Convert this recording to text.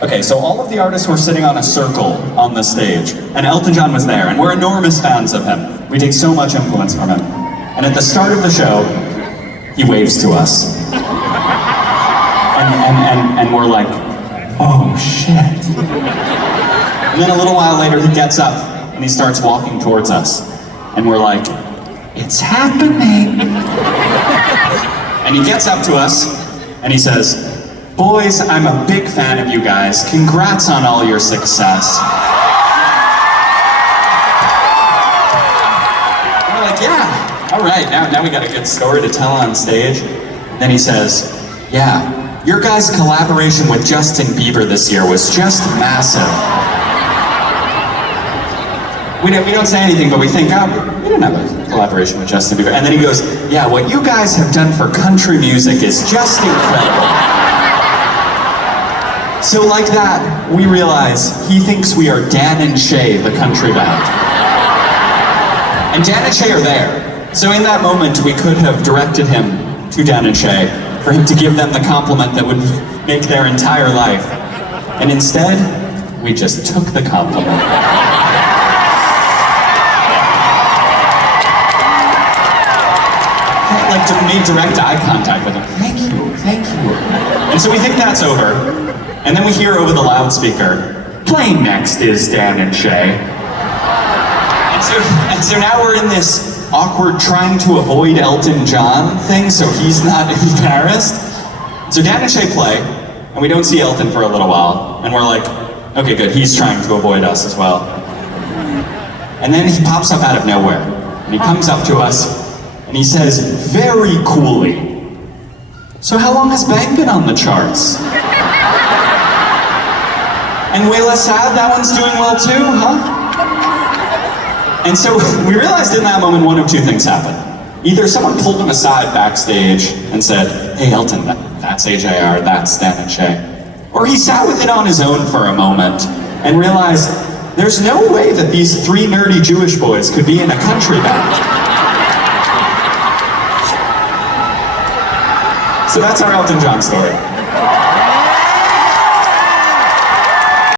Okay, so all of the artists were sitting on a circle on the stage, and Elton John was there, and we're enormous fans of him. We take so much influence from him. And at the start of the show, he waves to us. And we're like, oh shit. And then a little while later, he gets up, and he starts walking towards us. And we're like, it's happening. And he gets up to us, and he says, boys, I'm a big fan of you guys. Congrats on all your success. And we're like, yeah, all right, now we got a good story to tell on stage. Then he says, yeah, your guys' collaboration with Justin Bieber this year was just massive. We don't say anything, but we think, oh, we didn't have a collaboration with Justin Bieber. And then he goes, yeah, what you guys have done for country music is just incredible. So like that, we realize he thinks we are Dan and Shay, the country band. And Dan and Shay are there. So in that moment, we could have directed him to Dan and Shay for him to give them the compliment that would make their entire life. And instead, we just took the compliment. Like, made direct eye contact with him. Thank you, thank you. And so we think that's over. And then we hear over the loudspeaker, playing next is Dan and Shay. And so now we're in this awkward trying to avoid Elton John thing so he's not embarrassed. So Dan and Shay play, and we don't see Elton for a little while. And we're like, okay, good, he's trying to avoid us as well. And then he pops up out of nowhere, and he comes up to us, and he says, very coolly, so how long has Bang been on the charts? And Way Less Sad, that one's doing well too, huh? And so we realized in that moment one of two things happened. Either someone pulled him aside backstage and said, hey Elton, that's AJR, that's Dan and Shay. Or he sat with it on his own for a moment and realized there's no way that these three nerdy Jewish boys could be in a country band. So that's our Elton John story.